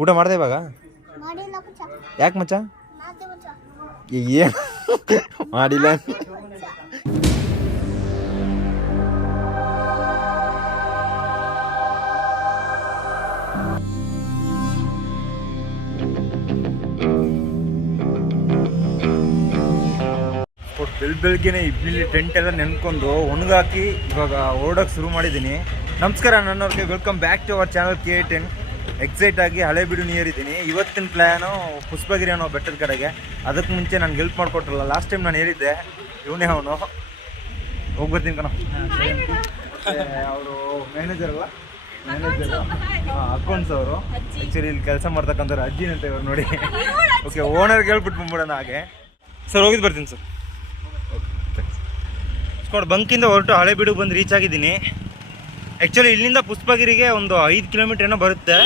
ಊಟ ಮಾಡ್ದೆ ಇವಾಗ? ಯಾಕೆ ಮಚ್ಚ? ಏನು ಮಾಡಿಲ್ಲ? ಬೆಳಗ್ಗೆನೆ ಇಲ್ಲಿ ಟೆಂಟ್ ಎಲ್ಲ ನೆನ್ಕೊಂಡು ಒಣಗಾಕಿ ಇವಾಗ ಓಡೋಕೆ ಶುರು ಮಾಡಿದ್ದೀನಿ. ನಮಸ್ಕಾರ ನನ್ನವ್ರಿಗೆ, welcome back to our channel K10. Excite ಆಗಿ ಹಳೆಬೀಡು ನಿಯರ್ ಇದ್ದೀನಿ. ಇವತ್ತಿನ ಪ್ಲ್ಯಾನು ಪುಷ್ಪಗಿರಿ ಅನ್ನೋ ಬೆಟ್ಟದ ಕಡೆಗೆ. ಅದಕ್ಕೆ ಮುಂಚೆ ನನಗೆ ಹೆಲ್ಪ್ ಮಾಡಿಕೊಟ್ರಲ್ಲ ಲಾಸ್ಟ್ ಟೈಮ್ ನಾನು ಹೇಳಿದ್ದೆ, ಇವನೇ ಅವನು. ಹೋಗ್ಬರ್ತೀನಿ ಕಣ. ಅವರು ಮ್ಯಾನೇಜರ್ ಅಲ್ಲ, ಅಕೌಂಟ್ಸ್ ಅವರು. ಆ್ಯಕ್ಚುಲಿ ಇಲ್ಲಿ ಕೆಲಸ ಮಾಡ್ತಕ್ಕಂಥವ್ರು ಅಜ್ಜಿನಂತ ಇವ್ರು ನೋಡಿ. ಓಕೆ, ಓನರ್ಗೆ ಹೇಳ್ಬಿಟ್ಟು ಬಂದ್ಬಿಡೋಣ. ಹಾಗೆ ಸರ್ ಹೋಗಿದ್ದು ಬರ್ತೀನಿ ಸರ್. ಬಂಕಿಂದ ಹೊರಟು ಹಳೆಬೀಡು ಬಂದು ರೀಚ್ ಆಗಿದ್ದೀನಿ. ಆ್ಯಕ್ಚುಲಿ ಇಲ್ಲಿಂದ ಪುಷ್ಪಗಿರಿಗೆ ಒಂದು 5 ಕಿಲೋಮೀಟ್ರ್ ಏನೋ ಬರುತ್ತೆ.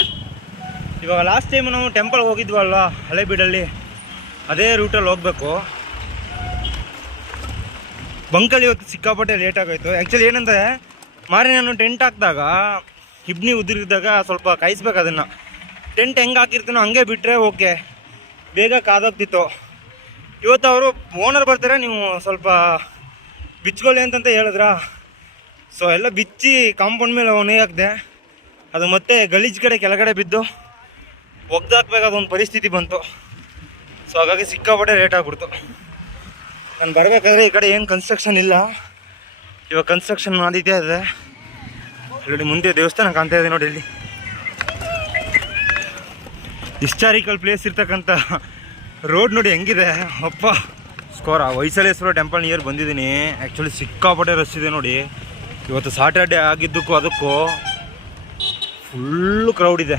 ಇವಾಗ ಲಾಸ್ಟ್ ಟೈಮ್ ನಾವು ಟೆಂಪಲ್ಗೆ ಹೋಗಿದ್ವಲ್ವ ಹಳೆಬೀಡಲ್ಲಿ, ಅದೇ ರೂಟಲ್ಲಿ ಹೋಗಬೇಕು. ಬಂಕಲ್ಲಿ ಇವತ್ತು ಸಿಕ್ಕಾಪಟ್ಟೆ ಲೇಟ್ ಆಗೋಯ್ತು. ಆ್ಯಕ್ಚುಲಿ ಏನಂದರೆ ಮಾರಿ ನಾನು ಟೆಂಟ್ ಹಾಕಿದಾಗ ಇಬ್ನಿ ಉದುರಿದಾಗ ಸ್ವಲ್ಪ ಕಾಯಿಸ್ಬೇಕು. ಅದನ್ನು ಟೆಂಟ್ ಹೆಂಗೆ ಹಾಕಿರ್ತೀನೋ ಹಂಗೆ ಬಿಟ್ಟರೆ ಓಕೆ, ಬೇಗ ಕಾದೋಗ್ತಿತ್ತು. ಇವತ್ತು ಅವರು ಓನರ್ ಬರ್ತಾರೆ, ನೀವು ಸ್ವಲ್ಪ ಬಿಚ್ಕೊಳ್ಳಿ ಅಂತಂತ ಹೇಳಿದ್ರ. ಸೊ ಎಲ್ಲ ಬಿಚ್ಚಿ ಕಾಂಪೌಂಡ್ ಮೇಲೆ ಒಣಗಿ ಹಾಕಿದೆ. ಅದು ಮತ್ತೆ ಗಲೀಜು ಕಡೆ ಕೆಳಗಡೆ ಬಿದ್ದು ಒಗ್ದಾಕ್ಬೇಕಾದ ಒಂದು ಪರಿಸ್ಥಿತಿ ಬಂತು. ಸೊ ಹಾಗಾಗಿ ಸಿಕ್ಕಾಪಟ್ಟೆ ಲೇಟ್ ಆಗಿಬಿಡ್ತು. ನಾನು ಬರಬೇಕಾದ್ರೆ ಈ ಕಡೆ ಏನು ಕನ್ಸ್ಟ್ರಕ್ಷನ್ ಇಲ್ಲ, ಇವಾಗ ಕನ್ಸ್ಟ್ರಕ್ಷನ್ ಮಾಡಿದ್ದೇ ಇದೆ. ಅಲ್ಲಿ ಮುಂದೆ ದೇವಸ್ಥಾನ ಕಾಣ್ತಾ ಇದೆ ನೋಡಿ. ಇಲ್ಲಿ ಹಿಸ್ಟಾರಿಕಲ್ ಪ್ಲೇಸ್ ಇರ್ತಕ್ಕಂಥ ರೋಡ್ ನೋಡಿ ಹೆಂಗಿದೆ ಅಪ್ಪ. ಸ್ಕೋರ್ ಹೊಯ್ಸಳೇಶ್ವರ ಟೆಂಪಲ್ ನಿಯರ್ ಬಂದಿದ್ದೀನಿ. ಆ್ಯಕ್ಚುಲಿ ಸಿಕ್ಕಾಪಟ್ಟೆ ರಶ್ ಇದೆ ನೋಡಿ. ಇವತ್ತು ಸಾಟರ್ಡೆ ಆಗಿದ್ದಕ್ಕೂ ಅದಕ್ಕೂ ಫುಲ್ಲು ಕ್ರೌಡ್ ಇದೆ.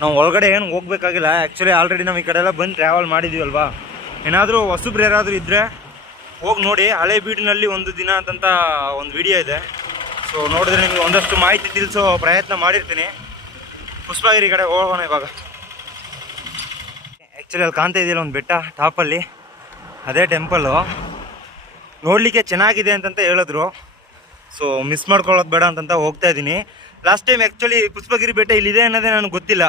ನಾವು ಒಳಗಡೆ ಏನು ಹೋಗ್ಬೇಕಾಗಿಲ್ಲ. ಆ್ಯಕ್ಚುಲಿ ಆಲ್ರೆಡಿ ನಾವು ಈ ಕಡೆ ಎಲ್ಲ ಬಂದು ಟ್ರಾವೆಲ್ ಮಾಡಿದ್ದೀವಲ್ವಾ. ಏನಾದರೂ ಹೊಸಬ್ರು ಯಾರಾದರೂ ಇದ್ದರೆ ಹೋಗಿ ನೋಡಿ. ಹಳೆಬೀಡಿನಲ್ಲಿ ಒಂದು ದಿನ ಅಂತಂತ ಒಂದು ವಿಡಿಯೋ ಇದೆ. ಸೊ ನೋಡಿದ್ರೆ ನಿಮಗೆ ಒಂದಷ್ಟು ಮಾಹಿತಿ ತಿಳಿಸೋ ಪ್ರಯತ್ನ ಮಾಡಿರ್ತೀನಿ. ಪುಷ್ಪಗಿರಿ ಕಡೆ ಹೋಗೋಣ ಇವಾಗ. ಆ್ಯಕ್ಚುಲಿ ಅಲ್ಲಿ ಕಾಣ್ತಾ ಇದೆಯಲ್ಲ ಒಂದು ಬೆಟ್ಟ ಟಾಪಲ್ಲಿ, ಅದೇ ಟೆಂಪಲ್ಲು. ನೋಡಲಿಕ್ಕೆ ಚೆನ್ನಾಗಿದೆ ಅಂತಂತ ಹೇಳಿದ್ರು. ಸೊ ಮಿಸ್ ಮಾಡ್ಕೊಳ್ಳೋದು ಬೇಡ ಅಂತಂತ ಹೋಗ್ತಾ ಇದ್ದೀನಿ. ಲಾಸ್ಟ್ ಟೈಮ್ ಆ್ಯಕ್ಚುಲಿ ಪುಷ್ಪಗಿರಿ ಬೆಟ್ಟ ಇಲ್ಲಿದೆ ಅನ್ನೋದೇ ನನಗೆ ಗೊತ್ತಿಲ್ಲ.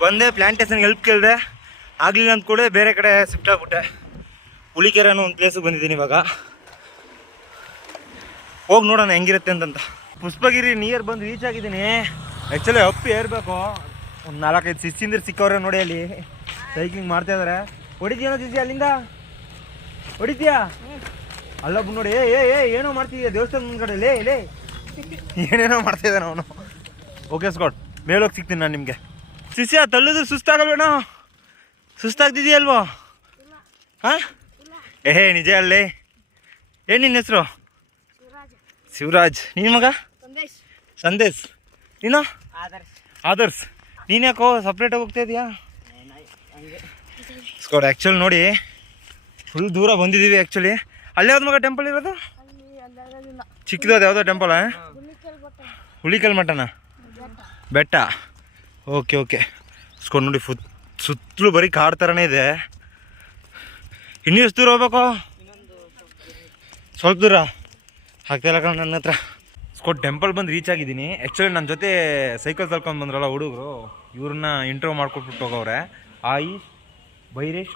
ಬಂದೆ ಪ್ಲ್ಯಾಂಟೇಷನ್ಗೆ ಹೆಲ್ಪ್ ಕೇಳಿದೆ, ಆಗಲಿಲ್ಲ ಅಂದ ಕೂಡ ಬೇರೆ ಕಡೆ ಶಿಫ್ಟ್ ಆಗಿಬಿಟ್ಟೆ. ಹುಲಿಕೆರೆ ಅನ್ನೋ ಒಂದು ಪ್ಲೇಸಿಗೆ ಬಂದಿದ್ದೀನಿ ಇವಾಗ. ಹೋಗಿ ನೋಡೋಣ ಹೆಂಗಿರುತ್ತೆ ಅಂತಂತ. ಪುಷ್ಪಗಿರಿ ನಿಯರ್ ಬಂದು ರೀಚ್ ಆಗಿದ್ದೀನಿ. ಆ್ಯಕ್ಚುಲಿ ಅಪ್ಪಿ ಏರಬೇಕು. ಒಂದು 4-5 ಸಿಸ್ಸಿಂದ್ರೆ ಸಿಕ್ಕವ್ರೆ ನೋಡಿ. ಅಲ್ಲಿ ಸೈಕ್ಲಿಂಗ್ ಮಾಡ್ತಾ ಇದ್ದಾರೆ. ಹೊಡಿತೀನೋ ಸಿಸಿ ಅಲ್ಲಿಂದ? ಹೊಡಿತೀಯಾ? ಅಲ್ಲೊಬ್ಬ ನೋಡಿ, ಏನೋ ಮಾಡ್ತಿದ್ಯಾ ದೇವಸ್ಥಾನ ಮುಂದ್ಗಡೆ. ಲೇ ಏನೇನೋ ಮಾಡ್ತಾ ಇದ್ದಾನೆ ಅವನು. ಓಕೆ ಸ್ಕಾಟ್, ಮೇಲೋಗಿ ಸಿಗ್ತೀನಿ ನಾನು ನಿಮಗೆ. ಸಿಸಿ ತಳ್ಳಿದ್ರೆ ಸುಸ್ತಾಗಲ್ವೇನೋ? ಸುಸ್ತಾಗ್ತಿದೆಯಲ್ವೋ? ಹಾಂ ನಿಜ ಅಲ್ಲೇ. ಏನು ನಿನ್ನ ಹೆಸರು? ಶಿವರಾಜ್. ನಿನ್ನ ಮಗ? ಸಂದೇಶ್. ನೀನು? ಆದರ್ಶ್. ನೀನು ಯಾಕೋ ಸಪ್ರೇಟಾಗಿ ಹೋಗ್ತಾ ಇದೆಯಾ? ಸ್ಕೋರ್ ಆ್ಯಕ್ಚುಲಿ ನೋಡಿ ಫುಲ್ ದೂರ ಬಂದಿದ್ದೀವಿ. ಆ್ಯಕ್ಚುಲಿ ಅಲ್ಲೇ ಯಾವ್ದು ಮಗ ಟೆಂಪಲ್ ಇರೋದು? ಚಿಕ್ಕದಾದ ಯಾವುದೋ ಟೆಂಪಲ್? ಹುಲಿಕಲ್ ಮಠನ ಬೆಟ್ಟ. ಓಕೆ ಸ್ಕೋರ್ ನೋಡಿ ಸುತ್ತಲೂ ಬರೀ ಕಾಡು ಥರನೇ ಇದೆ. ಇನ್ನೂ ಎಷ್ಟು ದೂರ ಹೋಗ್ಬೇಕು? ಸ್ವಲ್ಪ ದೂರ ಆಗ್ತಾಯಿಲ್ಲ ಕಣ ನನ್ನ ಹತ್ರ. ಸ್ಕೋರ್ ಟೆಂಪಲ್ ಬಂದು ರೀಚ್ ಆಗಿದ್ದೀನಿ. ಆ್ಯಕ್ಚುಲಿ ನನ್ನ ಜೊತೆ ಸೈಕಲ್ ತಳ್ಕೊಂಡು ಬಂದ್ರಲ್ಲ ಹುಡುಗರು, ಇವ್ರನ್ನ ಇಂಟ್ರೋ ಮಾಡ್ಕೊಟ್ಬಿಟ್ಟು ಹೋಗವ್ರೆ. ಆಯುಷ್, ಬೈರೇಶ್,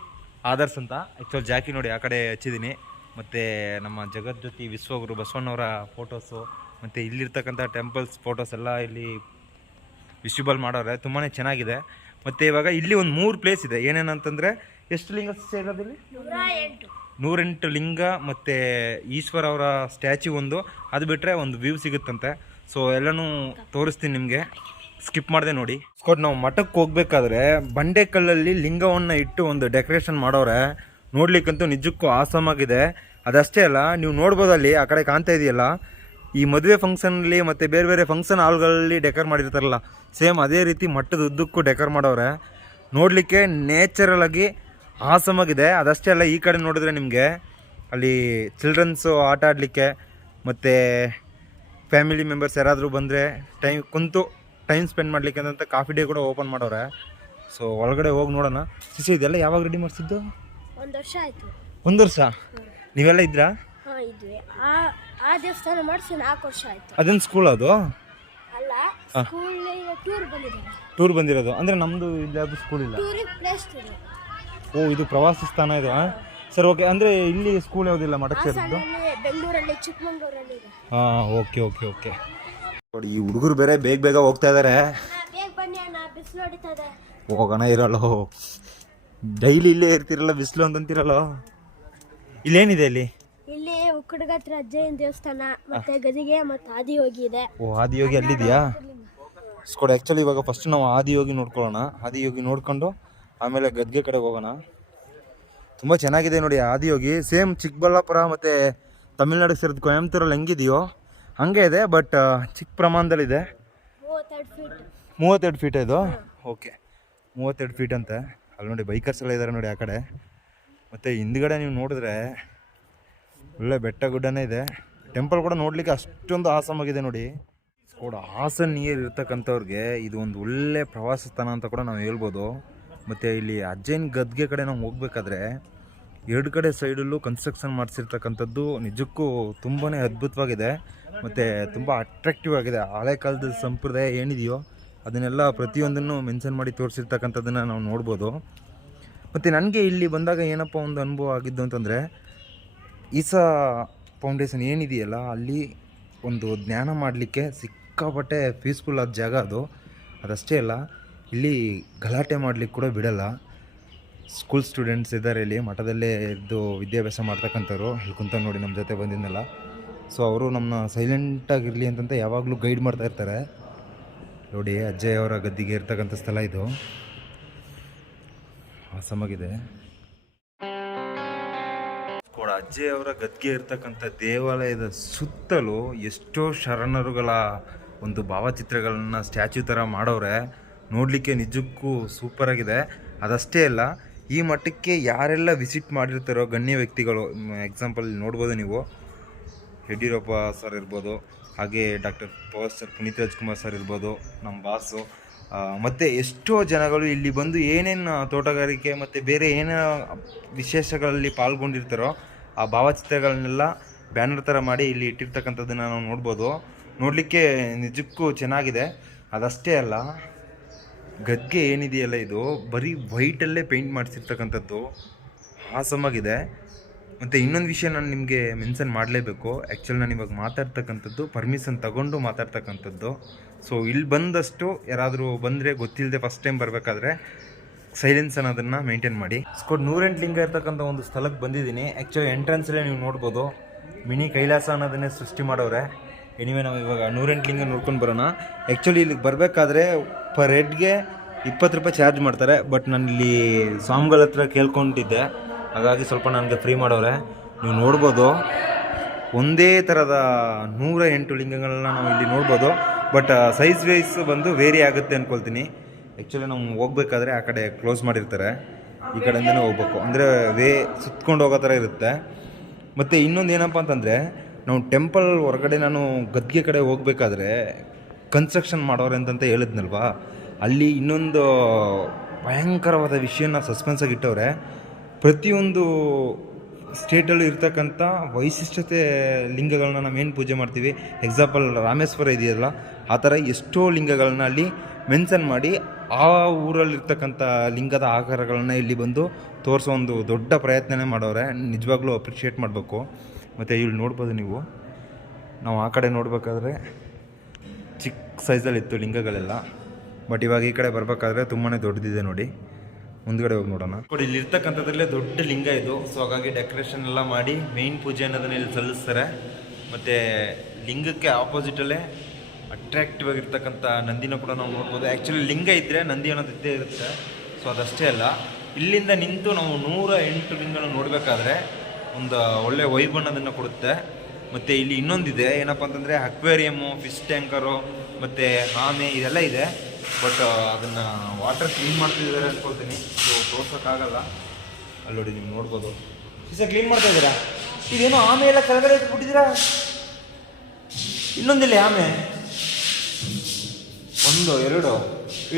ಆದರ್ಶ್ ಅಂತ. ಆ್ಯಕ್ಚುಲಿ ಜಾಕಿ ನೋಡಿ ಆ ಕಡೆ ಹಚ್ಚಿದ್ದೀನಿ. ಮತ್ತು ನಮ್ಮ ಜಗಜ್ಯೋತಿ ವಿಶ್ವಗುರು ಬಸವಣ್ಣವರ ಫೋಟೋಸು ಮತ್ತು ಇಲ್ಲಿರ್ತಕ್ಕಂಥ ಟೆಂಪಲ್ಸ್ ಫೋಟೋಸ್ ಎಲ್ಲ ಇಲ್ಲಿ ವಿಸಿಬಲ್ ಮಾಡೋರೆ. ತುಂಬಾ ಚೆನ್ನಾಗಿದೆ. ಮತ್ತು ಇವಾಗ ಇಲ್ಲಿ ಒಂದು 3 ಪ್ಲೇಸ್ ಇದೆ. ಏನೇನಂತಂದರೆ ಎಷ್ಟು ಲಿಂಗ ಸೇರೋದಿಲ್ಲಿ? 108 ಲಿಂಗ ಮತ್ತು ಈಶ್ವರ ಅವರ ಸ್ಟ್ಯಾಚ್ಯೂ ಒಂದು. ಅದು ಬಿಟ್ಟರೆ ಒಂದು ವ್ಯೂ ಸಿಗುತ್ತಂತೆ. ಸೊ ಎಲ್ಲನೂ ತೋರಿಸ್ತೀನಿ ನಿಮಗೆ, ಸ್ಕಿಪ್ ಮಾಡಿದೆ ನೋಡಿ. ಸ್ಕೋಟ್ ನಾವು ಮಠಕ್ಕೆ ಹೋಗ್ಬೇಕಾದ್ರೆ ಬಂಡೆಕಲ್ಲಲ್ಲಿ ಲಿಂಗವನ್ನು ಇಟ್ಟು ಒಂದು ಡೆಕೋರೇಷನ್ ಮಾಡೋರೆ. ನೋಡ್ಲಿಕ್ಕಂತೂ ನಿಜಕ್ಕೂ ಆಸಮಾಗಿದೆ. ಅದಷ್ಟೇ ಅಲ್ಲ, ನೀವು ನೋಡ್ಬೋದು ಅಲ್ಲಿ ಆ ಕಡೆ ಕಾಣ್ತಾ ಇದೆಯಲ್ಲ, ಈ ಮದುವೆ ಫಂಕ್ಷನಲ್ಲಿ ಮತ್ತು ಬೇರೆ ಬೇರೆ ಫಂಕ್ಷನ್ ಹಾಲ್ಗಳಲ್ಲಿ ಡೆಕೋರ್ ಮಾಡಿರ್ತಾರಲ್ಲ, ಸೇಮ್ ಅದೇ ರೀತಿ ಮಠದ ಉದ್ದಕ್ಕೂ ಡೆಕೋರ್ ಮಾಡೋರೆ. ನೋಡಲಿಕ್ಕೆ ನೇಚರಲ್ ಆಗಿ ಆಸಮಾಗಿದೆ. ಅದಷ್ಟೇ ಅಲ್ಲ, ಈ ಕಡೆ ನೋಡಿದ್ರೆ ನಿಮಗೆ ಅಲ್ಲಿ ಚಿಲ್ಡ್ರನ್ಸು ಆಟ ಆಡಲಿಕ್ಕೆ ಮತ್ತು ಫ್ಯಾಮಿಲಿ ಮೆಂಬರ್ಸ್ ಯಾರಾದರೂ ಬಂದರೆ ಟೈಮ್ ಸ್ಪೆಂಡ್ ಮಾಡಲಿಕ್ಕೆ ಅಂತ ಕಾಫಿ ಡೇ ಕೂಡ ಓಪನ್ ಮಾಡೋರೆ. ಸೊ ಒಳಗಡೆ ಹೋಗಿ ನೋಡೋಣ. ಸಿಸಿ ಇದೆಲ್ಲ ಯಾವಾಗ ರೆಡಿ ಮಾಡಿಸಿದ್ದು? 1 ವರ್ಷ ಆಯಿತು. 1 ವರ್ಷ? ನೀವೆಲ್ಲ ಇದ್ರಾ? ಹಾಂ ಇದ್ವಿ. ಆ ದೇವಸ್ಥಾನ ಮಾಡಿಸಿ 4 ವರ್ಷ ಆಯಿತು. ಅದೇನು ಸ್ಕೂಲ್ ಅದು? ಅಲ್ಲ, ಸ್ಕೂಲ್ ಟೂರ್ ಬಂದಿದ್ದಾರೆ. ಟೂರ್ ಬಂದಿರೋದು ಅಂದರೆ ನಮ್ಮದು ಇಲ್ಲಿ ಯಾವುದು ಸ್ಕೂಲ್ ಇಲ್ಲ. ಟೂರಿಸ್ಟ್ ಪ್ಲೇಸ್ ಇದು. ಓ ಇದು ಪ್ರವಾಸಿ ಸ್ಥಾನ ಇದು. ಸರ್ ಓಕೆ, ಅಂದರೆ ಇಲ್ಲಿ ಸ್ಕೂಲ್ ಯಾವುದಿಲ್ಲ ಮಠಕ್ಕೆ ಸೇರಿದ್ದು? ಹಾಸನಲ್ಲಿ, ಬೆಂಗಳೂರಲ್ಲಿ, ಚಿಕ್ಕಮಂಗ್ಳೂರಲ್ಲಿ ಇದೆ. ಹಾಂ ಓಕೆ ಓಕೆ ಓಕೆ. ನೋಡಿ ಈ ಹುಡುಗರು ಬೇರೆ ಬೇಗ ಬೇಗ ಹೋಗ್ತಾ ಇದ್ದಾರೆ. ಬೇಗ ಬನ್ನಿ ಅಣ್ಣ, ಬಿಸಿಲು ಹೊಡಿತದೆ. ಹೋಗೋಣ ಇರಲ್ಲ, ಡೈಲಿ ಇಲ್ಲೇ ಇರ್ತಿರಲ್ಲ, ಬಿಸಿಲು ಅಂತಂತಿರಲ್ಲ. ಇಲ್ಲೇನಿದೆ ಇಲ್ಲಿ? ಇಲ್ಲಿ ಉಕ್ಕಡಗತ್ರ ಅಜ್ಜಯ್ಯನ ದೇವಸ್ಥಾನ, ಮತ್ತೆ ಗದಿಗೆ, ಮತ್ತೆ ಆದಿಯೋಗಿ ಇದೆ. ಓ ಆದಿಯೋಗಿ ಅಲ್ಲಿದೆಯಾ? ಸ್ಕೋಡ್ ಆ್ಯಕ್ಚುಲಿ ಇವಾಗ ಫಸ್ಟ್ ನಾವು ಆದಿಯೋಗಿ ನೋಡ್ಕೊಳ್ಳೋಣ. ಆದಿಯೋಗಿ ನೋಡ್ಕೊಂಡು ಆಮೇಲೆ ಗದ್ಗೆ ಕಡೆ ಹೋಗೋಣ. ತುಂಬ ಚೆನ್ನಾಗಿದೆ ನೋಡಿ ಆದಿಯೋಗಿ. ಸೇಮ್ ಚಿಕ್ಕಬಳ್ಳಾಪುರ ಮತ್ತು ತಮಿಳ್ನಾಡಿಗೆ ಸೇರಿದ ಕೊಯಂಬತ್ತೂರಲ್ಲಿ ಹೆಂಗಿದೆಯೋ ಹಂಗೆ ಇದೆ, ಬಟ್ ಚಿಕ್ಕ ಪ್ರಮಾಣದಲ್ಲಿದೆ. 32 ಫೀಟ್ ಇದು. ಓಕೆ 32 ಫೀಟ್ ಅಂತೆ. ಅಲ್ಲಿ ನೋಡಿ ಬೈಕರ್ಸ್ ಎಲ್ಲ ಇದ್ದಾರೆ ನೋಡಿ ಆ ಕಡೆ. ಮತ್ತು ಹಿಂದ್ಗಡೆ ನೀವು ನೋಡಿದ್ರೆ ಒಳ್ಳೆ ಬೆಟ್ಟ ಗುಡ್ಡನೇ ಇದೆ. ಟೆಂಪಲ್ ಕೂಡ ನೋಡಲಿಕ್ಕೆ ಅಷ್ಟೊಂದು ಆಸಮಾಗಿದೆ ನೋಡಿ. ಕೂಡ ಹಾಸನ್ ನಿಯರ್ ಇರ್ತಕ್ಕಂಥವ್ರಿಗೆ ಇದು ಒಂದು ಒಳ್ಳೆ ಪ್ರವಾಸ ಸ್ಥಾನ ಅಂತ ಕೂಡ ನಾವು ಹೇಳ್ಬೋದು. ಮತ್ತು ಇಲ್ಲಿ ಅಜ್ಜಯ್ಯನ ಗದ್ಗೆ ಕಡೆ ನಾವು ಹೋಗ್ಬೇಕಾದ್ರೆ 2 ಕಡೆ ಸೈಡಲ್ಲೂ ಕನ್ಸ್ಟ್ರಕ್ಷನ್ ಮಾಡಿಸಿರ್ತಕ್ಕಂಥದ್ದು ನಿಜಕ್ಕೂ ತುಂಬಾ ಅದ್ಭುತವಾಗಿದೆ ಮತ್ತು ತುಂಬ ಅಟ್ರಾಕ್ಟಿವ್ ಆಗಿದೆ. ಹಳೆ ಕಾಲದ ಸಂಪ್ರದಾಯ ಏನಿದೆಯೋ ಅದನ್ನೆಲ್ಲ ಪ್ರತಿಯೊಂದನ್ನು ಮೆನ್ಷನ್ ಮಾಡಿ ತೋರಿಸಿರ್ತಕ್ಕಂಥದ್ದನ್ನು ನಾವು ನೋಡ್ಬೋದು. ಮತ್ತು ನನಗೆ ಇಲ್ಲಿ ಬಂದಾಗ ಏನಪ್ಪ ಒಂದು ಅನುಭವ ಆಗಿದ್ದು ಅಂತಂದರೆ, ಈಸಾ ಫೌಂಡೇಶನ್ ಏನಿದೆಯಲ್ಲ ಅಲ್ಲಿ ಒಂದು ಜ್ಞಾನ ಮಾಡಲಿಕ್ಕೆ ಸಿಕ್ಕಾಪಟ್ಟೆ ಪೀಸ್ಫುಲ್ ಆದ ಜಾಗ ಅದು. ಅದಷ್ಟೇ ಅಲ್ಲ, ಇಲ್ಲಿ ಗಲಾಟೆ ಮಾಡಲಿಕ್ಕೆ ಕೂಡ ಬಿಡಲ್ಲ. ಸ್ಕೂಲ್ ಸ್ಟೂಡೆಂಟ್ಸ್ ಇದ್ದಾರೆ ಇಲ್ಲಿ, ಮಠದಲ್ಲೇ ಇದ್ದು ವಿದ್ಯಾಭ್ಯಾಸ ಮಾಡ್ತಕ್ಕಂಥವ್ರು. ಇಲ್ಲಿ ಕುಂತ ನೋಡಿ ನಮ್ಮ ಜೊತೆ ಬಂದಿದ್ದಲ್ಲ. ಸೊ ಅವರು ನಮ್ಮನ್ನ ಸೈಲೆಂಟಾಗಿರಲಿ ಅಂತಂತ ಯಾವಾಗಲೂ ಗೈಡ್ ಮಾಡ್ತಾ ಇರ್ತಾರೆ. ನೋಡಿ ಅಜ್ಜಯ್ಯ ಅವರ ಗದ್ದಿಗೆ ಇರ್ತಕ್ಕಂಥ ಸ್ಥಳ ಇದು. ಆಸಮಾಗಿದೆ. ಕೂಡ ಅಜ್ಜಯ್ಯ ಅವರ ಗದ್ಗೆ ಇರ್ತಕ್ಕಂಥ ದೇವಾಲಯದ ಸುತ್ತಲೂ ಎಷ್ಟೋ ಶರಣರುಗಳ ಒಂದು ಭಾವಚಿತ್ರಗಳನ್ನ ಸ್ಟ್ಯಾಚ್ಯೂ ಥರ ಮಾಡವ್ರೆ. ನೋಡಲಿಕ್ಕೆ ನಿಜಕ್ಕೂ ಸೂಪರಾಗಿದೆ. ಅದಷ್ಟೇ ಅಲ್ಲ, ಈ ಮಠಕ್ಕೆ ಯಾರೆಲ್ಲ ವಿಸಿಟ್ ಮಾಡಿರ್ತಾರೋ ಗಣ್ಯ ವ್ಯಕ್ತಿಗಳು, ಎಕ್ಸಾಂಪಲ್ ನೋಡ್ಬೋದು ನೀವು, ಯಡಿಯೂರಪ್ಪ ಸರ್ ಇರ್ಬೋದು, ಹಾಗೆ doctor professor Puneeth Rajkumar sir ಇರ್ಬೋದು, ನಮ್ಮ ಬಾಸು, ಮತ್ತು ಎಷ್ಟೋ ಜನಗಳು ಇಲ್ಲಿ ಬಂದು ಏನೇನು ತೋಟಗಾರಿಕೆ ಮತ್ತು ಬೇರೆ ಏನೋ ವಿಶೇಷಗಳಲ್ಲಿ ಪಾಲ್ಗೊಂಡಿರ್ತಾರೋ ಆ ಭಾವಚಿತ್ರಗಳನ್ನೆಲ್ಲ ಬ್ಯಾನರ್ ಥರ ಮಾಡಿ ಇಲ್ಲಿ ಇಟ್ಟಿರ್ತಕ್ಕಂಥದ್ದನ್ನು ನಾವು ನೋಡ್ಬೋದು. ನೋಡಲಿಕ್ಕೆ ನಿಜಕ್ಕೂ ಚೆನ್ನಾಗಿದೆ. ಅದಷ್ಟೇ ಅಲ್ಲ, ಗದ್ಗೆ ಏನಿದೆಯಲ್ಲ ಇದು ಬರೀ ವೈಟಲ್ಲೇ ಪೇಂಟ್ ಮಾಡಿಸಿರ್ತಕ್ಕಂಥದ್ದು ಆಸಮಾಗಿದೆ. ಮತ್ತು ಇನ್ನೊಂದು ವಿಷಯ ನಾನು ನಿಮಗೆ ಮೆನ್ಷನ್ ಮಾಡಲೇಬೇಕು. ಆ್ಯಕ್ಚುಲಿ ನಾನು ಇವಾಗ ಮಾತಾಡ್ತಕ್ಕಂಥದ್ದು ಪರ್ಮಿಷನ್ ತಗೊಂಡು ಮಾತಾಡ್ತಕ್ಕಂಥದ್ದು. ಸೊ ಇಲ್ಲಿ ಬಂದಷ್ಟು ಯಾರಾದರೂ ಬಂದರೆ ಗೊತ್ತಿಲ್ಲದೆ ಫಸ್ಟ್ ಟೈಮ್ ಬರಬೇಕಾದ್ರೆ ಸೈಲೆನ್ಸ್ ಅನ್ನೋದನ್ನು ಮೇಂಟೈನ್ ಮಾಡಿ. ಸ್ಕೋಡ್ 108 ಲಿಂಗ ಇರ್ತಕ್ಕಂಥ ಒಂದು ಸ್ಥಳಕ್ಕೆ ಬಂದಿದ್ದೀನಿ. ಆ್ಯಕ್ಚುಲಿ ಎಂಟ್ರೆನ್ಸಲ್ಲೇ ನೀವು ನೋಡ್ಬೋದು ಮಿನಿ ಕೈಲಾಸ ಅನ್ನೋದನ್ನೇ ಸೃಷ್ಟಿ ಮಾಡವ್ರೆ. ಎನಿವೆ ನಾವು ಇವಾಗ 108 ಲಿಂಗ ನೋಡ್ಕೊಂಡು ಬರೋಣ. ಆ್ಯಕ್ಚುಲಿ ಇಲ್ಲಿಗೆ ಬರಬೇಕಾದ್ರೆ ಪರ್ ಹೆಡ್ಗೆ 20 ರೂಪಾಯಿ ಚಾರ್ಜ್ ಮಾಡ್ತಾರೆ. ಬಟ್ ನಾನು ಇಲ್ಲಿ ಸ್ವಾಮಿಗಳ ಹತ್ರ ಕೇಳ್ಕೊಂಡಿದ್ದೆ, ಹಾಗಾಗಿ ಸ್ವಲ್ಪ ನನಗೆ ಫ್ರೀ ಮಾಡವ್ರೆ. ನೀವು ನೋಡ್ಬೋದು ಒಂದೇ ಥರದ 108 ಲಿಂಗಗಳನ್ನ ನಾವು ಇಲ್ಲಿ ನೋಡ್ಬೋದು. ಬಟ್ ಸೈಜ್ ವೈಸ್ ಬಂದು ವೇರಿ ಆಗುತ್ತೆ ಅಂದ್ಕೊಳ್ತೀನಿ. ಆ್ಯಕ್ಚುಲಿ ನಾವು ಹೋಗ್ಬೇಕಾದ್ರೆ ಆ ಕಡೆ ಕ್ಲೋಸ್ ಮಾಡಿರ್ತಾರೆ, ಈ ಕಡೆಯಿಂದನೇ ಹೋಗ್ಬೇಕು, ಅಂದರೆ ಸುತ್ಕೊಂಡು ಹೋಗೋ ಥರ ಇರುತ್ತೆ. ಮತ್ತು ಇನ್ನೊಂದು ಏನಪ್ಪ ಅಂತಂದರೆ, ನಾವು ಟೆಂಪಲ್ ಹೊರಗಡೆ ನಾನು ಗದ್ಗೆ ಕಡೆ ಹೋಗ್ಬೇಕಾದ್ರೆ ಕನ್ಸ್ಟ್ರಕ್ಷನ್ ಮಾಡೋರೆ ಅಂತಂತ ಹೇಳಿದ್ನಲ್ವಾ, ಅಲ್ಲಿ ಇನ್ನೊಂದು ಭಯಂಕರವಾದ ವಿಷಯನ ಸಸ್ಪೆನ್ಸಾಗಿ ಇಟ್ಟವ್ರೆ. ಪ್ರತಿಯೊಂದು ಸ್ಟೇಟಲ್ಲೂ ಇರ್ತಕ್ಕಂಥ ವೈಶಿಷ್ಟ್ಯತೆ ಲಿಂಗಗಳನ್ನ ನಾವೇನು ಪೂಜೆ ಮಾಡ್ತೀವಿ, ಎಕ್ಸಾಂಪಲ್ ರಾಮೇಶ್ವರ ಇದೆಯಲ್ಲ, ಆ ಥರ ಎಷ್ಟೋ ಲಿಂಗಗಳನ್ನ ಅಲ್ಲಿ ಮೆನ್ಷನ್ ಮಾಡಿ ಆ ಊರಲ್ಲಿರ್ತಕ್ಕಂಥ ಲಿಂಗದ ಆಕಾರಗಳನ್ನ ಇಲ್ಲಿ ಬಂದು ತೋರಿಸೋ ಒಂದು ದೊಡ್ಡ ಪ್ರಯತ್ನನೇ ಮಾಡೋರೆ. ನಿಜವಾಗ್ಲೂ ಅಪ್ರಿಷಿಯೇಟ್ ಮಾಡಬೇಕು. ಮತ್ತು ಇಲ್ಲಿ ನೋಡ್ಬೋದು ನೀವು, ನಾವು ಆ ಕಡೆ ನೋಡಬೇಕಾದ್ರೆ ಚಿಕ್ಕ ಸೈಜಲ್ಲಿತ್ತು ಲಿಂಗಗಳೆಲ್ಲ, ಬಟ್ ಇವಾಗ ಈ ಕಡೆ ಬರಬೇಕಾದ್ರೆ ತುಂಬಾ ದೊಡ್ಡದಿದೆ ನೋಡಿ. ಮುಂದ್ಗಡೆ ಹೋಗಿ ನೋಡೋಣ. ನೋಡಿ ಇಲ್ಲಿ ಇರ್ತಕ್ಕಂಥದ್ರಲ್ಲೇ ದೊಡ್ಡ ಲಿಂಗ ಇದು. ಸೊ ಹಾಗಾಗಿ ಡೆಕೋರೇಷನ್ ಎಲ್ಲ ಮಾಡಿ ಮೇಯ್ನ್ ಪೂಜೆ ಅನ್ನೋದನ್ನ ಇಲ್ಲಿ ಸಲ್ಲಿಸ್ತಾರೆ. ಮತ್ತು ಲಿಂಗಕ್ಕೆ ಆಪೋಸಿಟಲ್ಲೇ ಅಟ್ರಾಕ್ಟಿವ್ ಆಗಿರ್ತಕ್ಕಂಥ ನಂದಿನ ಕೂಡ ನಾವು ನೋಡ್ಬೋದು. ಆ್ಯಕ್ಚುಲಿ ಲಿಂಗ ಇದ್ದರೆ ನಂದಿ ಅನ್ನೋದು ಇದ್ದೇ ಇರುತ್ತೆ. ಸೊ ಅದಷ್ಟೇ ಅಲ್ಲ, ಇಲ್ಲಿಂದ ನಿಂತು ನಾವು 108 ಲಿಂಗನ ನೋಡಬೇಕಾದ್ರೆ ಒಂದು ಒಳ್ಳೆ ವೈಬ್ ಅನ್ನೋದನ್ನು ಕೊಡುತ್ತೆ. ಮತ್ತು ಇಲ್ಲಿ ಇನ್ನೊಂದಿದೆ ಏನಪ್ಪ ಅಂತಂದರೆ ಅಕ್ವೇರಿಯಮ್ಮು, ಫಿಶ್ ಟ್ಯಾಂಕರು ಮತ್ತು ಆಮೆ ಇದೆಲ್ಲ ಇದೆ. ಬಟ್ ಅದನ್ನು ವಾಟರ್ ಕ್ಲೀನ್ ಮಾಡ್ತಿದ್ದಾರೆ ಅಂದ್ಕೊಳ್ತೀನಿ. ಸೊ ತೋರ್ಸೋಕ್ಕಾಗಲ್ಲ. ಅಲ್ಲಿ ನೋಡಿ ನೀವು ನೋಡ್ಬೋದು, ಫಿಶ ಕ್ಲೀನ್ ಮಾಡ್ತಾ ಇದ್ದೀರಾ. ಇದೇನೋ ಆಮೆ ಎಲ್ಲ ಕೆಳಗಡೆ ಇಟ್ಬಿಟ್ಟಿದ್ದೀರಾ. ಇನ್ನೊಂದಿಲ್ಲ ಆಮೆ, 1 2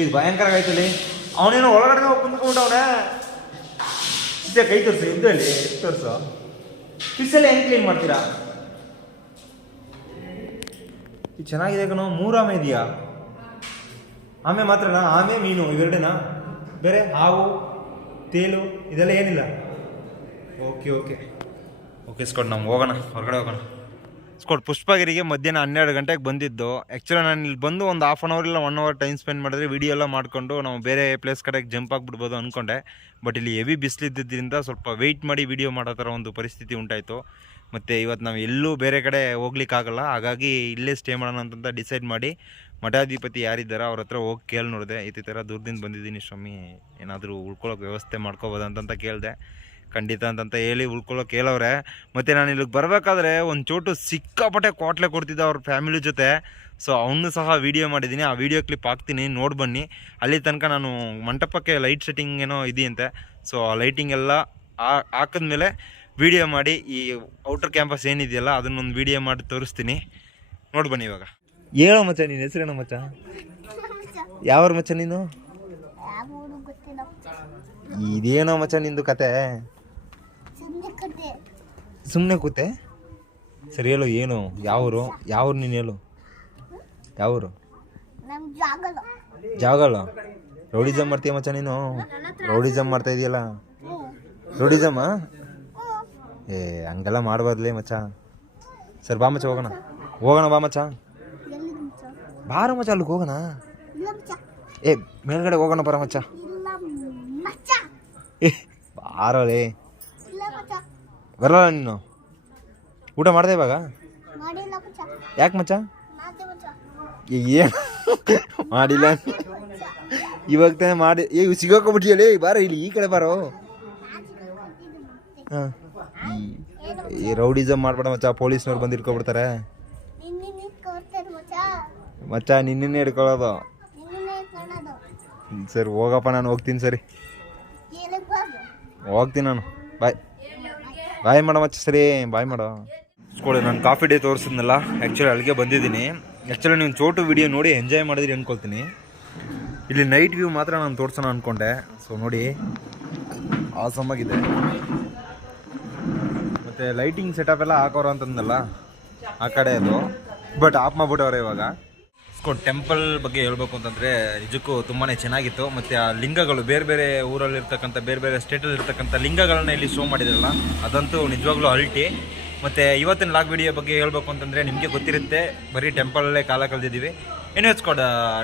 ಇದು ಭಯಂಕರ ಆಯ್ತಲ್ಲಿ. ಅವನೇನೋ ಒಳಗಡೆ ಹೋಗಿ ಕುಂತ್ಕೊಂಡವನೇ. ಫಿಶ ಕೈ ತೋರಿಸು, ಇದ್ದಲ್ಲಿ ತೋರಿಸು. ಫಿಶಲ್ಲಿ ಹೆಂಗೆ ಕ್ಲೀನ್ ಮಾಡ್ತೀರಾ? ಇದು ಚೆನ್ನಾಗಿದೆ ಕಣೋ. 3 ಆಮೆ ಇದೆಯಾ? ಆಮೆ ಮಾತ್ರನಾ? ಆಮೆ ಮೀನು ಇವೆರಡೇನಾ? ಬೇರೆ ಹಾವು ತೇಲು ಇದೆಲ್ಲ ಏನಿಲ್ಲ? ಓಕೆ ಓಕೆ ಓಕೆ ಸ್ಕೊಟ್ ನಾವು ಹೋಗೋಣ, ಹೊರಗಡೆ ಹೋಗೋಣ. ಸ್ಕೊಟ್ ಪುಷ್ಪಗಿರಿಗೆ ಮಧ್ಯಾಹ್ನ 12 ಗಂಟೆಗೆ ಬಂದಿದ್ದು. ಆ್ಯಕ್ಚುಲಿ ನಾನು ಇಲ್ಲಿ ಬಂದು ಒಂದು ಹಾಫ್ ಆನ್ ಅವರ್ ಇಲ್ಲ 1 ಅವರ್ ಟೈಮ್ ಸ್ಪೆಂಡ್ ಮಾಡಿದ್ರೆ ವಿಡಿಯೋ ಎಲ್ಲ ಮಾಡಿಕೊಂಡು ನಾವು ಬೇರೆ ಪ್ಲೇಸ್ ಕಡೆಗೆ ಜಂಪ್ ಆಗಿಬಿಡ್ಬೋದು ಅಂದ್ಕೊಂಡೆ. ಬಟ್ ಇಲ್ಲಿ ಹೆವಿ ಬಿಸಿಲಿದ್ದರಿಂದ ಸ್ವಲ್ಪ ವೆಯ್ಟ್ ಮಾಡಿ ವಿಡಿಯೋ ಮಾಡೋ ಥರ ಒಂದು ಪರಿಸ್ಥಿತಿ ಉಂಟಾಯಿತು. ಮತ್ತು ಇವತ್ತು ನಾವು ಎಲ್ಲೂ ಬೇರೆ ಕಡೆ ಹೋಗ್ಲಿಕ್ಕಾಗಲ್ಲ, ಹಾಗಾಗಿ ಇಲ್ಲೇ ಸ್ಟೇ ಮಾಡೋಣ ಅಂತ ಡಿಸೈಡ್ ಮಾಡಿ ಮಠಾಧಿಪತಿ ಯಾರಿದ್ದಾರೋ ಅವ್ರ ಹತ್ರ ಹೋಗಿ ಕೇಳಿ ನೋಡಿದೆ. ಈ ಥರ ದೂರದಿಂದ ಬಂದಿದ್ದೀನಿ ಸ್ವಾಮಿ, ಏನಾದರೂ ಉಳ್ಕೊಳ್ಳೋಕೆ ವ್ಯವಸ್ಥೆ ಮಾಡ್ಕೋಬೋದಂತ ಕೇಳಿದೆ. ಖಂಡಿತ ಅಂತಂತ ಹೇಳಿ ಉಳ್ಕೊಳ್ಳೋಕೆ ಹೇಳವ್ರೆ. ಮತ್ತು ನಾನು ಇಲ್ಲಿಗೆ ಬರಬೇಕಾದ್ರೆ ಒಂದು ಚೋಟು ಸಿಕ್ಕಾಪಟ್ಟೆ ಕ್ವಾಟ್ಲೆ ಕೊಡ್ತಿದ್ದೆ ಅವ್ರ ಫ್ಯಾಮಿಲಿ ಜೊತೆ. ಸೊ ಅವನು ಸಹ ವೀಡಿಯೋ ಮಾಡಿದ್ದೀನಿ, ಆ ವಿಡಿಯೋ ಕ್ಲಿಪ್ ಹಾಕ್ತೀನಿ, ನೋಡಿ ಬನ್ನಿ. ಅಲ್ಲಿ ತನಕ ನಾನು ಮಂಟಪಕ್ಕೆ ಲೈಟ್ ಸೆಟ್ಟಿಂಗ್ ಏನೋ ಇದೆಯಂತೆ. ಸೊ ಆ ಲೈಟಿಂಗ್ ಎಲ್ಲ ಹಾಕಿದ್ಮೇಲೆ ವೀಡಿಯೋ ಮಾಡಿ ಈ ಔಟರ್ ಕ್ಯಾಂಪಸ್ ಏನಿದೆಯಲ್ಲ ಅದನ್ನೊಂದು ವೀಡಿಯೋ ಮಾಡಿ ತೋರಿಸ್ತೀನಿ, ನೋಡಿ ಬನ್ನಿ. ಇವಾಗ ಹೇಳೋ ಮಚ್ಚ, ನಿನ್ನ ಹೆಸರೇನೋ ಮಚ್ಚ? ಯಾವ ಮಚ್ಚ ನೀನು? ಇದೇನೋ ಮಚ್ಚ ನಿಂದು ಕತೆ? ಸುಮ್ಮನೆ ಕೂತೆ? ಸರಿ ಹೇಳು, ಏನು ಯಾವೂರು? ಯಾವೂರು ನೀನು ಹೇಳು, ಯಾವೂರು? ಜಾಗಲ್ಲ. ರೌಡಿಸಮ್ ಮಾಡ್ತೀಯ ಮಚ್ಚ ನೀನು? ರೌಡಿಸಮ್ ಮಾಡ್ತಾ ಇದೆಯಲ್ಲ, ರೌಡಿಸಮ್ಮಾ? ಏ ಹಂಗೆಲ್ಲ ಮಾಡಬಾರ್ದಲೇ ಮಚ್ಚ. ಸರ್ ಬಾ ಮಚ್ಚ, ಹೋಗೋಣ ಹೋಗೋಣ, ಬಾ ಮಚ್ಚ, ಬಾರ ಮಚ್ಚ, ಅಲ್ಲಿಗೆ ಹೋಗೋಣ. ಏ ಮೇಲ್ಗಡೆ ಹೋಗೋಣ ಬರ ಮಚ್ಚ. ಏ ಬಾರಲೇ, ಬರಲ್ಲ ನೀನು? ಊಟ ಮಾಡ್ದೆ ಇವಾಗ? ಯಾಕೆ ಮಚ್ಚ? ಏನು ಮಾಡಿಲ್ಲ ಇವಾಗ ತಾನೇ ಮಾಡಿ. ಏ ಸಿಗೋಕೊಬಿಟ್ಟಿಯಲೇ, ಬಾರ ಇಲ್ಲಿ ಈ ಕಡೆ ಬಾರೋ. ಹಾಂ, ಈ ರೌಡಿಸಮ್ ಮಾಡ್ಬೇಡ ಮಚ್ಚ, ಪೊಲೀಸ್ನವ್ರು ಬಂದು ಹಿಡ್ಕೊಬಿಡ್ತಾರೆ ಮಚ್ಚ. ನಿನ್ನೇ ಹಿಡ್ಕೊಳ್ಳೋದು. ಸರಿ ಹೋಗಪ್ಪ, ನಾನು ಹೋಗ್ತೀನಿ. ಸರಿ ಹೋಗ್ತೀನಿ ನಾನು, ಬಾಯ್ ಬಾಯ್ ಮಾಡೋ ಮಚ್ಚ. ಸರಿ ಬಾಯ್ ಮಾಡೋ. ಸ್ಕೂಲ್ ನಾನು ಕಾಫಿ ಡೇ ತೋರಿಸಿದ್ನಲ್ಲ, ಆ್ಯಕ್ಚುಲಿ ಅಲ್ಲಿಗೆ ಬಂದಿದ್ದೀನಿ. ಆ್ಯಕ್ಚುಲಿ ನೀವು ಚೋಟು ವಿಡಿಯೋ ನೋಡಿ ಎಂಜಾಯ್ ಮಾಡಿದ್ರಿ ಅಂದ್ಕೊಳ್ತೀನಿ. ಇಲ್ಲಿ ನೈಟ್ ವ್ಯೂ ಮಾತ್ರ ನಾನು ತೋರಿಸೋಣ ಅಂದ್ಕೊಂಡೆ. ಸೊ ನೋಡಿ, ಆಸಮಾಗಿದೆ. ಮತ್ತು ಲೈಟಿಂಗ್ ಸೆಟಪ್ ಎಲ್ಲ ಹಾಕೋರು ಅಂತಂದಲ್ಲ ಆ ಕಡೆ ಅದು, ಬಟ್ ಆಫ್ ಮಾಡ್ಬಿಟ್ಟವ್ರೆ ಇವಾಗ. ಟೆಂಪಲ್ ಬಗ್ಗೆ ಹೇಳ್ಬೇಕು ಅಂತಂದರೆ ನಿಜಕ್ಕೂ ತುಂಬಾ ಚೆನ್ನಾಗಿತ್ತು. ಮತ್ತು ಆ ಲಿಂಗಗಳು ಬೇರೆ ಬೇರೆ ಊರಲ್ಲಿರ್ತಕ್ಕಂಥ ಬೇರೆ ಬೇರೆ ಸ್ಟೇಟಲ್ಲಿ ಇರ್ತಕ್ಕಂಥ ಲಿಂಗಗಳನ್ನ ಇಲ್ಲಿ ಶೋ ಮಾಡಿದ್ರಲ್ಲ, ಅದಂತೂ ನಿಜವಾಗ್ಲೂ ಅಲ್ಟಿ. ಮತ್ತು ಇವತ್ತಿನ ಲಾಗ್ ವಿಡಿಯೋ ಬಗ್ಗೆ ಹೇಳ್ಬೇಕು ಅಂತಂದರೆ ನಿಮಗೆ ಗೊತ್ತಿರುತ್ತೆ, ಬರೀ ಟೆಂಪಲಲ್ಲೇ ಕಾಲ ಕಳೆದಿದ್ದೀವಿ. ಎನಿವೇಸ್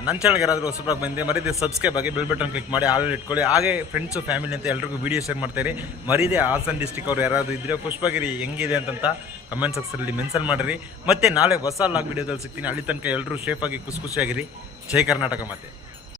ನನ್ನ ಚಾನಲ್ಗೆ ಯಾರಾದರೂ ಹೊಸಬ್ರಾಗಿ ಬಂದರೆ ಮರೀದೆ ಸಬ್ಸ್ಕ್ರೈಬ್ ಆಗಿ ಬೆಲ್ ಬಟನ್ ಕ್ಲಿಕ್ ಮಾಡಿ ಆಲ್ ಇಟ್ಕೊಳ್ಳಿ. ಹಾಗೆ ಫ್ರೆಂಡ್ಸು ಫ್ಯಾಮಿಲಿ ಅಂತ ಎಲ್ರಿಗೂ ವೀಡಿಯೋ ಶೇರ್ ಮಾಡ್ತಾಯಿರಿ. ಮರೀದೆ ಹಾಸನ್ ಡಿಸ್ಟಿಕ್ ಅವ್ರು ಯಾರಾದರೂ ಇದ್ದರೆ ಪುಷ್ಪಗಿರಿ ಹೆಂಗಿದೆ ಅಂತಂತ ಕಮೆಂಟ್ ಸೆಕ್ಷನಲ್ಲಿ ಮೆನ್ಷನ್ ಮಾಡಿರಿ. ಮತ್ತು ನಾಳೆ ಹೊಸ ಲಾಗ್ ವಿಡಿಯೋದಲ್ಲಿ ಸಿಗ್ತೀನಿ. ಅಲ್ಲಿ ತನಕ ಎಲ್ಲರೂ ಸೇಫಾಗಿ ಖುಷಿಯಾಗಿರಿ. ಜೈ ಕರ್ನಾಟಕ. ಮತ್ತೆ